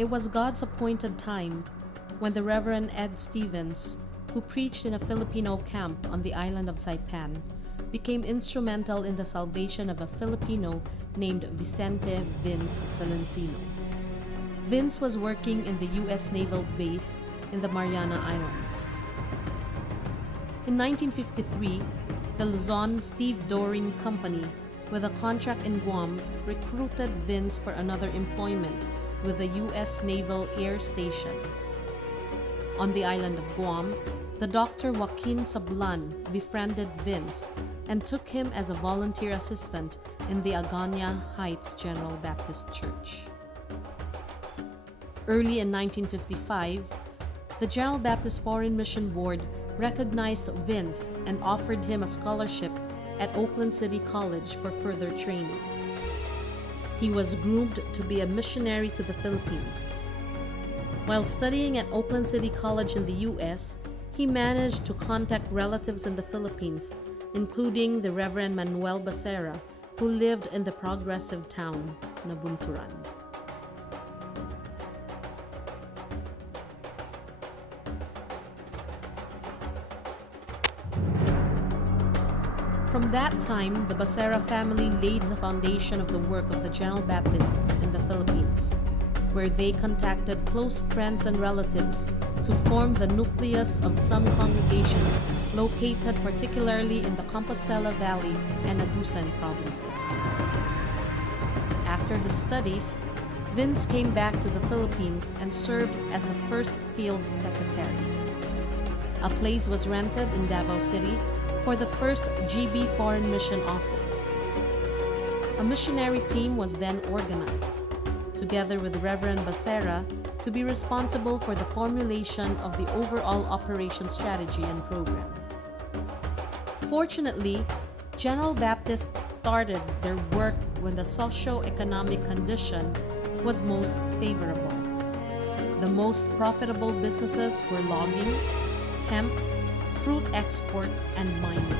It was God's appointed time when the Reverend Ed Stevens, who preached in a Filipino camp on the island of Saipan, became instrumental in the salvation of a Filipino named Vicente Vince Silencino. Vince was working in the U.S. Naval Base in the Mariana Islands. In 1953, the Luzon Steve Doring Company, with a contract in Guam, recruited Vince for another employment with the U.S. Naval Air Station. On the island of Guam, the Dr. Joaquin Sablan befriended Vince and took him as a volunteer assistant in the Agana Heights General Baptist Church. Early in 1955, the General Baptist Foreign Mission Board recognized Vince and offered him a scholarship at Oakland City College for further training. He was groomed to be a missionary to the Philippines. While studying at Oakland City College in the U.S., he managed to contact relatives in the Philippines, including the Reverend Manuel Becerra, who lived in the progressive town, Nabunturan. From that time, the Becerra family laid the foundation of the work of the General Baptists in the Philippines, where they contacted close friends and relatives to form the nucleus of some congregations located particularly in the Compostela Valley and Agusan provinces. After his studies, Vince came back to the Philippines and served as the first field secretary. A place was rented in Davao City for the first GB Foreign Mission Office. A missionary team was then organized, together with Reverend Becerra, to be responsible for the formulation of the overall operation strategy and program. Fortunately, General Baptists started their work when the socio-economic condition was most favorable. The most profitable businesses were logging, hemp, fruit export, and mining.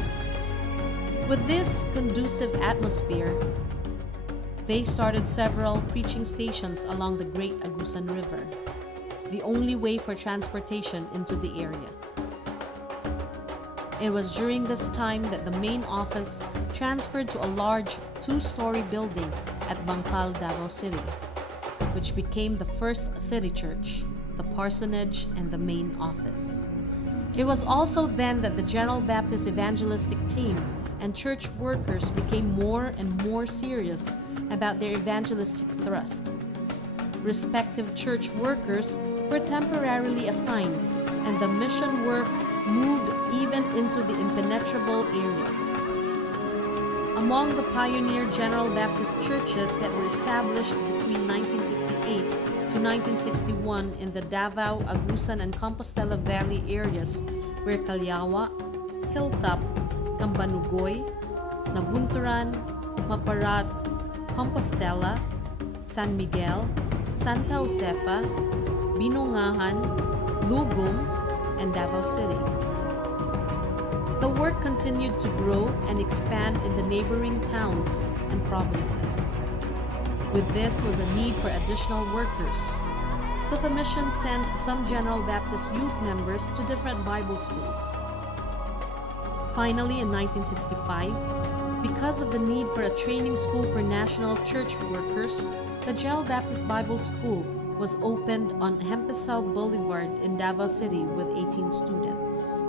With this conducive atmosphere, they started several preaching stations along the Great Agusan River, the only way for transportation into the area. It was during this time that the main office transferred to a large two-story building at Bangkal, Davao City, which became the first city church, the parsonage, and the main office. It was also then that the General Baptist evangelistic team and church workers became more and more serious about their evangelistic thrust. Respective church workers were temporarily assigned, and the mission work moved even into the impenetrable areas. Among the pioneer General Baptist churches that were established between 1958 to 1961 in the Davao, Agusan, and Compostela Valley areas were Calyawa, Hilltop, Cambanugoy, Nabunturan, Maparat, Compostela, San Miguel, Santa Josefa, Binongahan, Lugong, and Davao City. The work continued to grow and expand in the neighboring towns and provinces. With this was a need for additional workers, so the mission sent some General Baptist youth members to different Bible schools. Finally, in 1965, because of the need for a training school for national church workers, the General Baptist Bible School was opened on Hempesao Boulevard in Davao City with 18 students.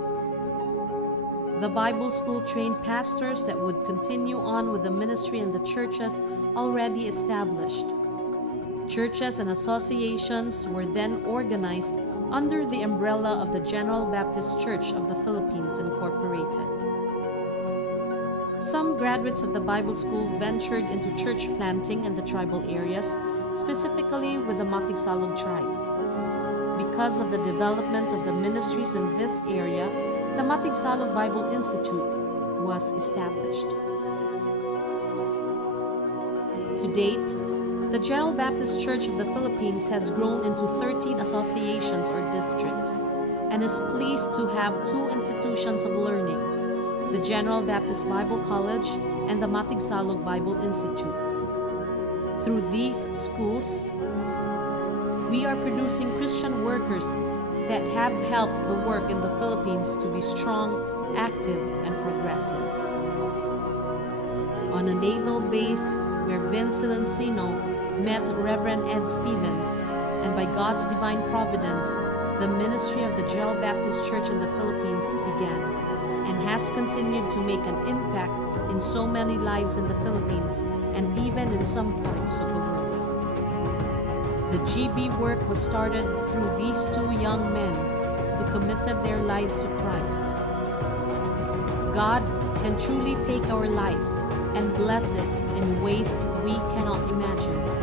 The Bible school trained pastors that would continue on with the ministry in the churches already established. Churches and associations were then organized under the umbrella of the General Baptist Church of the Philippines Incorporated. Some graduates of the Bible school ventured into church planting in the tribal areas, specifically with the Matigsalog tribe. Because of the development of the ministries in this area, the Matigsalog Bible Institute was established. To date, the General Baptist Church of the Philippines has grown into 13 associations or districts and is pleased to have two institutions of learning, the General Baptist Bible College and the Matigsalog Bible Institute. Through these schools, we are producing Christian workers that have helped the work in the Philippines to be strong, active, and progressive. On a naval base where Vince Silencino met Reverend Ed Stevens, and by God's divine providence, the ministry of the Geo Baptist Church in the Philippines began and has continued to make an impact in so many lives in the Philippines and even in some parts of the world. The GB work was started through these two young men who committed their lives to Christ. God can truly take our life and bless it in ways we cannot imagine.